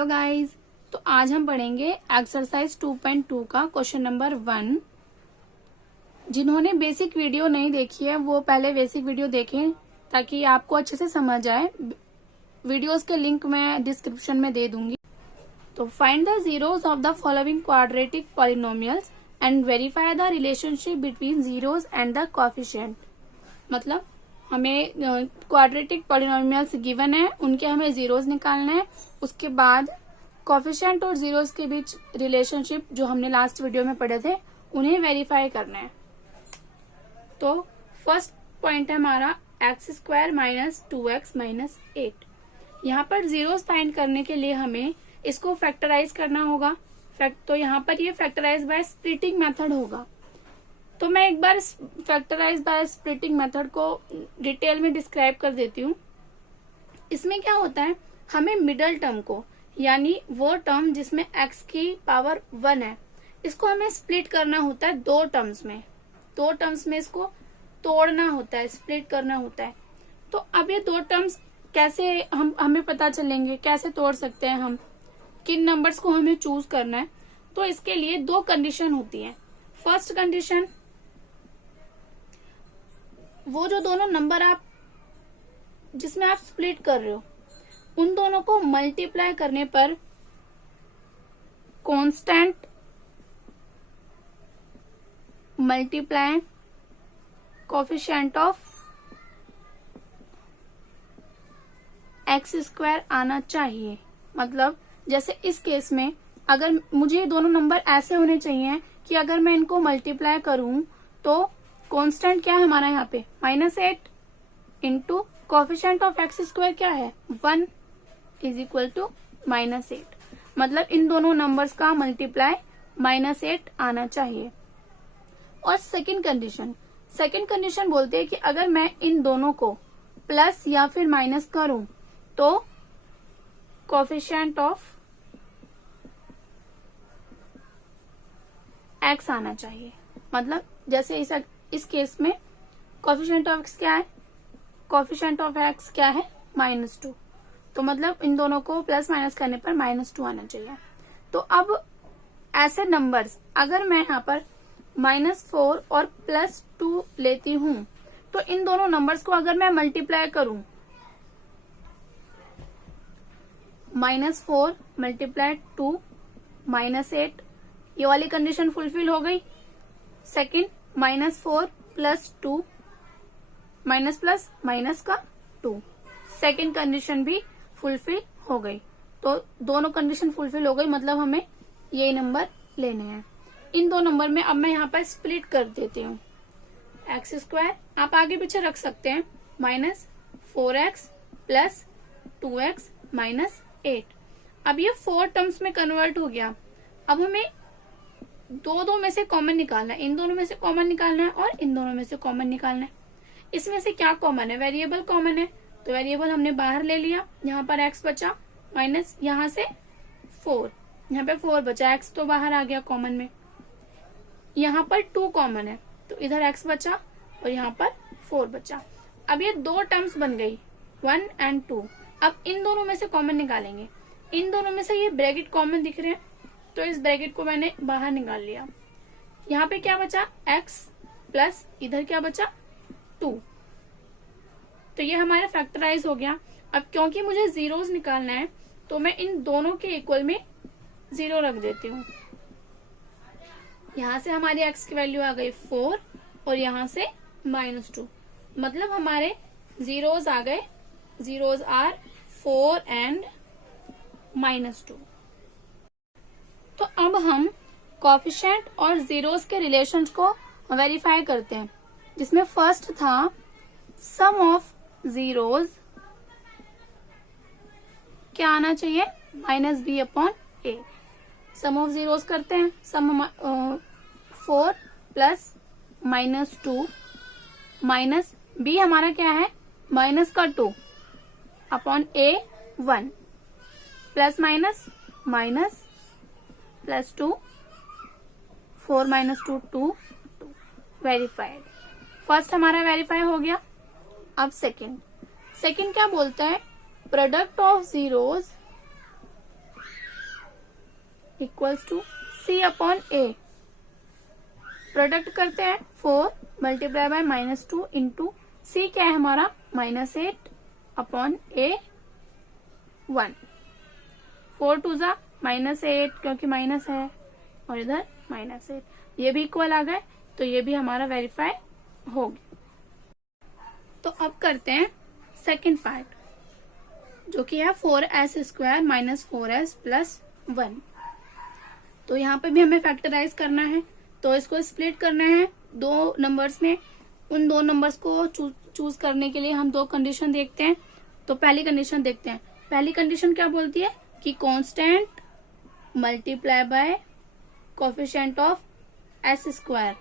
Hello guys, तो आज हम पढ़ेंगे एक्सरसाइज 2.2 का क्वेश्चन नंबर 1। जिन्होंने बेसिक वीडियो नहीं देखी है वो पहले बेसिक वीडियो देखें ताकि आपको अच्छे से समझ आए। वीडियोस के लिंक मैं डिस्क्रिप्शन में दे दूंगी। तो find the zeros of the following quadratic polynomials and verify the relationship between zeros and the coefficient. मतलब हमें क्वाड्रेटिक पॉलिनोमियल्स गिवन है, उनके हमें जीरोस निकालने हैं। उसके बाद कोएफिशिएंट और जीरोस के बीच रिलेशनशिप जो हमने लास्ट वीडियो में पढ़े थे उन्हें वेरीफाई करना है। तो फर्स्ट पॉइंट है हमारा x square minus 2x minus 8। यहाँ पर जीरोस फाइंड करने के लिए हमें इसको फैक्टराइज करना होगा। तो यहाँ पर ये फैक्टराइज बाय स्प्लिटिंग मेथड होगा। तो मैं एक बार फैक्टराइज बाय स्प्लिटिंग मेथड को डिटेल में डिस्क्राइब कर देती हूँ। इसमें क्या होता है, हमें मिडल टर्म को यानी वो टर्म जिसमें x की पावर 1 है इसको हमें स्प्लिट करना होता है दो टर्म्स में इसको तोड़ना होता है, स्प्लिट करना होता है। तो अब ये दो टर्म्स कैसे हमें पता चलेंगे, कैसे तोड़ सकते हैं हम, किन नंबर्स को हमें चूज करना है। तो इसके लिए दो कंडीशन होती है। फर्स्ट कंडीशन, वो जो दोनों नंबर आप जिसमें आप स्प्लिट कर रहे हो उन दोनों को मल्टीप्लाई करने पर constant multiply coefficient of x square आना चाहिए। मतलब जैसे इस केस में अगर मुझे ये दोनों नंबर ऐसे होने चाहिए कि अगर मैं इनको मल्टीप्लाई करूं तो कांस्टेंट क्या है हमारा यहाँ पे -8 into coefficient of x square क्या है 1 इज इक्वल टू -8। मतलब इन दोनों नंबर्स का मल्टीप्लाई -8 आना चाहिए। और सेकंड कंडीशन बोलते हैं कि अगर मैं इन दोनों को प्लस या फिर माइनस करूं तो कोएफिशिएंट ऑफ एक्स आना चाहिए। मतलब जैसे इस केस में कोएफिशिएंट ऑफ एक्स क्या है, कोएफिशिएंट ऑफ एक्स क्या है -2। तो मतलब इन दोनों को प्लस माइनस करने पर -2 आना चाहिए। तो अब ऐसे नंबर्स अगर मैं यहाँ पर -4 और +2 लेती हूं तो इन दोनों नंबर्स को अगर मैं मल्टीप्लाई करूं, -4 मल्टीप्लाई 2 -8, ये वाली कंडीशन फुलफिल हो गई। सेकंड -4 + 2 माइनस प्लस माइनस का 2, सेकंड कंडीशन भी फुलफिल हो गई। तो दोनों कंडीशन फुलफिल हो गई, मतलब हमें ये नंबर लेने हैं। इन दो नंबर में अब मैं यहाँ पर स्प्लिट कर देती हूँ। एक्स स्क्वायर आप आगे पीछे रख सकते हैं, -4x + 2x -8। अब ये 4 टर्म्स में कन्वर्ट हो गया। अब हमें दो में से कॉमन निकालना है, इन दोनों में से कॉमन निकालना है और इन दोनों में से कॉमन निकालना है। इसमें से क्या कॉमन है, वेरिएबल कॉमन है, तो वेरिएबल हमने बाहर ले लिया। यहाँ पर x बचा माइनस यहाँ से 4, यहाँ पे 4 बचा, x तो बाहर आ गया कॉमन में। यहाँ पर 2 कॉमन है तो इधर x बचा और यहाँ पर 4 बचा। अब ये दो टर्म्स बन गई 1 और 2। अब इन दोनों में से कॉमन निकालेंगे। इन दोनों में से ये ब्रैकेट कॉमन दिख रहे हैं तो इस ब्रैकेट को मैंने बाहर निकाल लिया। यहाँ पे क्या बचा x प्लस इधर क्या बचा 2। तो ये हमारा फैक्टराइज हो गया। अब क्योंकि मुझे जीरोस निकालना है तो मैं इन दोनों के इक्वल में 0 रख देती हूँ। यहाँ से हमारी x की वैल्यू आ गई 4 और यहाँ से -2। मतलब हमारे जीरोस आ गए, जीरोस आर 4 एंड -2। तो अब हम कोएफिशिएंट और जीरोस के रिलेशन को वेरीफाई करते हैं, जिसमें फर्स्ट था सम ऑफ जीरोस क्या आना चाहिए -b/a। सम ऑफ जीरोस करते हैं। सम 4 + -2 माइनस b हमारा क्या है -2 upon a 1 plus minus minus +2 4 - 2 2 verified. First हमारा वेरीफाई हो गया। अब सेकंड क्या बोलता है, product of zeros equals to C upon A। Product करते हैं 4 मल्टीप्लाई बाय -2 इंटू C क्या है हमारा -8 अपॉन A 1। 4 टू जा -8 क्योंकि माइनस है और इधर -8, ये भी इक्वल आ गए, तो ये भी हमारा वेरीफाई हो गया। तो अब करते हैं सेकंड पार्ट जो कि है 4s² माइनस 4s प्लस 1। तो यहाँ पे भी हमें फैक्टराइज करना है, तो इसको स्प्लिट करना है दो नंबर्स में। उन दो नंबर्स को चूज करने के लिए हम दो कंडीशन देखते हैं। तो पहली कंडीशन देखते हैं। पहली कंडीशन क्या बोलती है कि constant multiply by coefficient of s²,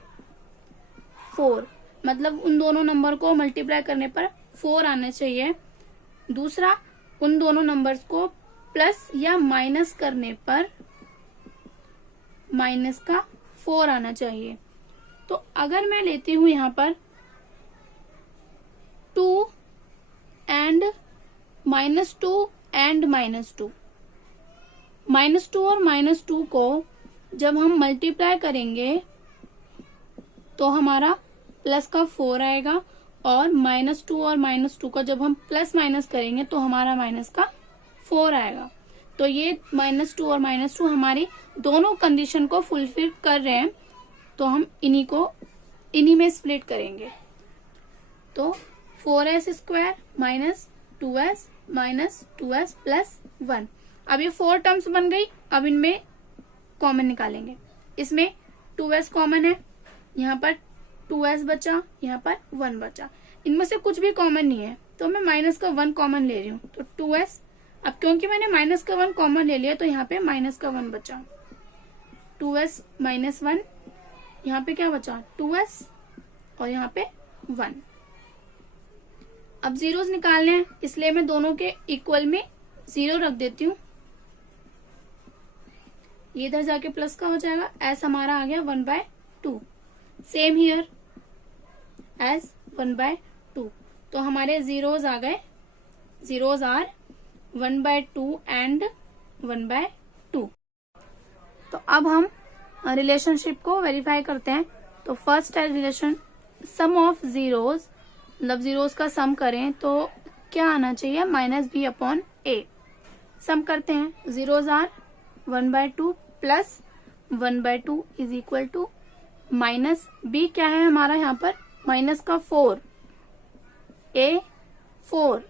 4, मतलब उन दोनों नंबर को मल्टीप्लाई करने पर 4 आना चाहिए। दूसरा, उन दोनों नंबर्स को प्लस या माइनस करने पर माइनस का 4 आना चाहिए। तो अगर मैं लेती हूं यहां पर 2 एंड -2 एंड -2, -2 और -2 को जब हम मल्टीप्लाई करेंगे तो हमारा प्लस का 4 आएगा, और -2 और -2 का जब हम प्लस माइनस करेंगे तो हमारा माइनस का 4 आएगा। तो ये -2 और -2 हमारी दोनों कंडीशन को फुलफिल कर रहे हैं, तो हम इन्हीं में स्प्लिट करेंगे। तो 4s² minus 2s minus 2s plus 1। अब ये 4 टर्म्स बन गई। अब इनमें कॉमन निकालेंगे। इसमें 2s कॉमन है, यहाँ पर 2s बचा, यहाँ पर 1 बचा। इनमें से कुछ भी कॉमन नहीं है, तो मैं माइनस का 1 कॉमन ले रही हूँ, तो 2s। अब क्योंकि मैंने माइनस का 1 कॉमन ले लिया तो यहाँ पे माइनस का 1 बचा, 2s माइनस 1। यहाँ पे क्या बचा 2s और यहाँ पे 1। अब जीरोस निकालने हैं, इसलिए मैं दोनों के इक्वल में 0 रख देती हूँ। ये इधर जाके प्लस का हो जाएगा। s हमारा आ गया 1/2। Same here as 1/2। तो हमारे जीरोस आ गए, जीरोस आर 1/2 एंड 1/2। तो अब हम रिलेशनशिप को वेरीफाई करते हैं। तो फर्स्ट है रिलेशन सम ऑफ जीरोस, मतलब जीरोस का सम करें तो क्या आना चाहिए -b अपॉन a। सम करते हैं, zeros are 1/2 plus 1/2 is equal to minus b क्या है हमारा यहाँ पर माइनस का 4, a 4,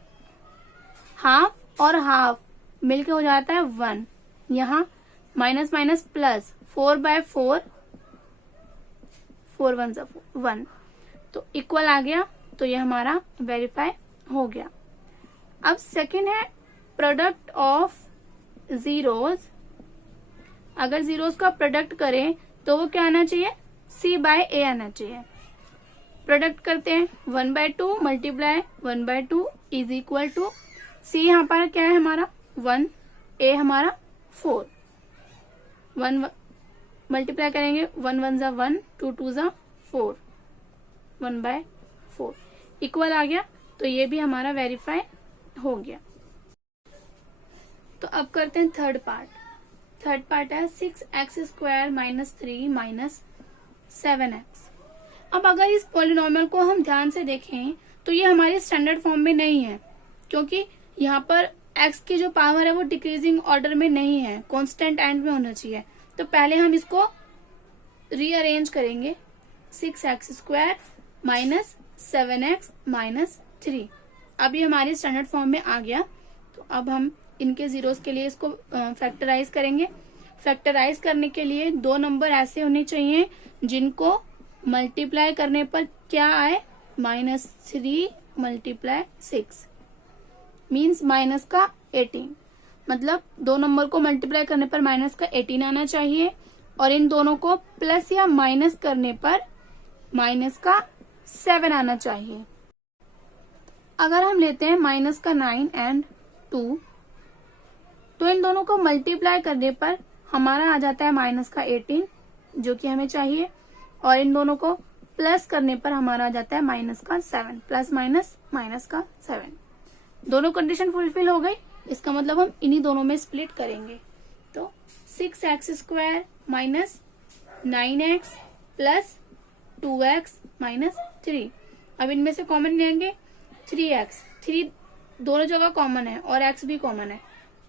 हाफ और हाफ मिलके हो जाता है 1। यहाँ माइनस माइनस प्लस 4/4, 4 1 1, तो इक्वल आ गया। तो ये हमारा वेरीफाई हो गया। अब सेकंड है प्रोडक्ट ऑफ जीरोस। अगर जीरोस का प्रोडक्ट करें तो वो क्या आना चाहिए c/a आना चाहिए। प्रोडक्ट करते हैं 1/2 multiply 1/2 is equal to c यहाँ पर क्या है हमारा 1, a हमारा 4, 1 मल्टीप्लाई करेंगे 1 1 जा 1, 2 2 जा 4, 1/4 इक्वल आ गया। तो ये भी हमारा वेरीफाई हो गया। तो अब करते हैं थर्ड पार्ट। थर्ड पार्ट है 6x² माइनस 3 माइनस 7x। अब अगर इस पॉलिनोमियल को हम ध्यान से देखें तो ये हमारे स्टैंडर्ड फॉर्म में नहीं है, क्योंकि यहाँ पर x की जो पावर है वो डिक्रीजिंग ऑर्डर में नहीं है, कांस्टेंट एंड में होना चाहिए। तो पहले हम इसको रीअरेंज करेंगे। 6x² minus 7x minus 3। अब ये हमारे स्टैंडर्ड फॉर्म में आ गया। तो अब हम इनके जीरोस के लिए इसको फैक्टराइज करेंगे। फैक्टराइज करने के लिए दो नंबर ऐसे होने चाहिए जिनको मल्टीप्लाई करने पर क्या आए -3 मल्टीप्लाई 6 मीन्स माइनस का 18। मतलब दो नंबर को मल्टीप्लाई करने पर माइनस का 18 आना चाहिए, और इन दोनों को प्लस या माइनस करने पर माइनस का 7 आना चाहिए। अगर हम लेते हैं माइनस का 9 एंड 2, तो इन दोनों को मल्टीप्लाई करने पर हमारा आ जाता है माइनस का 18 जो कि हमें चाहिए, और इन दोनों को प्लस करने पर हमारा आ जाता है माइनस का 7, प्लस माइनस माइनस का 7। दोनों कंडीशन फुलफिल हो गई। इसका मतलब हम इन्हीं दोनों में स्प्लिट करेंगे। तो 6x² minus 9x plus 2x minus 3। अब इनमें से कॉमन लेंगे 3x, 3 दोनों जगह कॉमन है और x भी कॉमन है,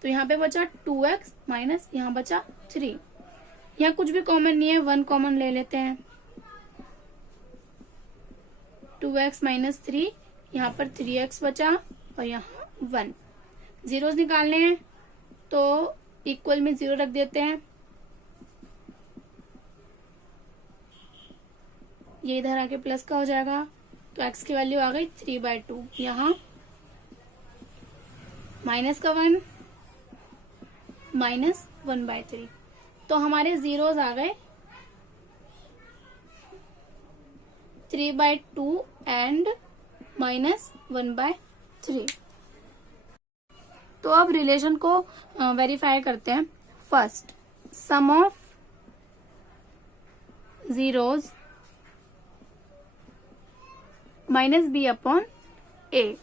तो यहाँ पे बचा 2x माइनस यहाँ बचा 3। यहाँ कुछ भी कॉमन नहीं है, 1 कॉमन ले लेते हैं। 2x माइनस 3, यहाँ पर 3x बचा और यहाँ 1। जीरोस निकालने हैं तो इक्वल में 0 रख देते हैं। ये इधर आके प्लस का हो जाएगा, तो x की वैल्यू आ गई 3/2। यहाँ माइनस का 1 माइनस 1/3, तो हमारे जीरोस आ गए 3/2 एंड माइनस 1/3। तो अब रिलेशन को वेरीफाई करते हैं। First, sum of zeros minus B upon A.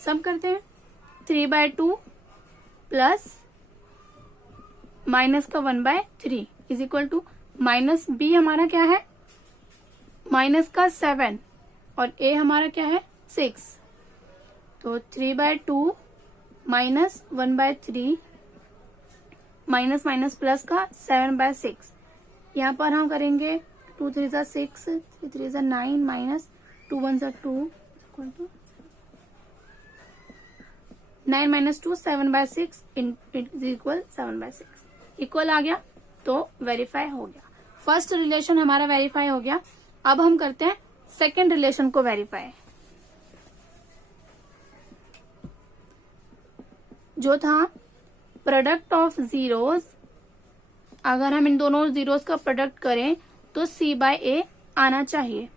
Sum करते हैं 3/2 प्लस माइनस का 1/3 is equal to minus B हमारा क्या है, माइनस का 7 और ए हमारा क्या है 6। तो 3/2 माइनस 1/3 माइनस माइनस प्लस का 7/6। यहाँ पर हम करेंगे 2 3 जा 6, 3 3 जा 9 माइनस 2 1 जा 2 equal to 9 minus 2 7/6 is equal 7/6। Equal आ गया तो वेरीफाई हो गया। फर्स्ट रिलेशन हमारा वेरीफाई हो गया। अब हम करते हैं सेकेंड रिलेशन को वेरीफाई। जो था प्रोडक्ट ऑफ जीरोस, अगर हम इन दोनों जीरोस का प्रोडक्ट करें तो c/a आना चाहिए।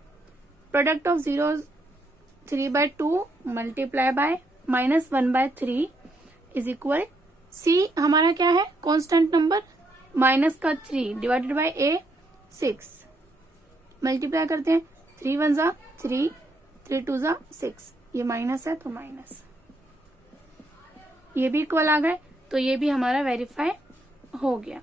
Product of zeros 3/2 multiply by minus 1/3 is equal c हमारा क्या है कांस्टेंट नंबर, माइनस का 3 डिवाइडेड बाय a 6। मल्टीप्लाई करते हैं 3 1 जा 3, 3 2 जा 6, ये माइनस है तो माइनस, ये भी इक्वल आ गए, तो ये भी हमारा वेरीफाई हो गया।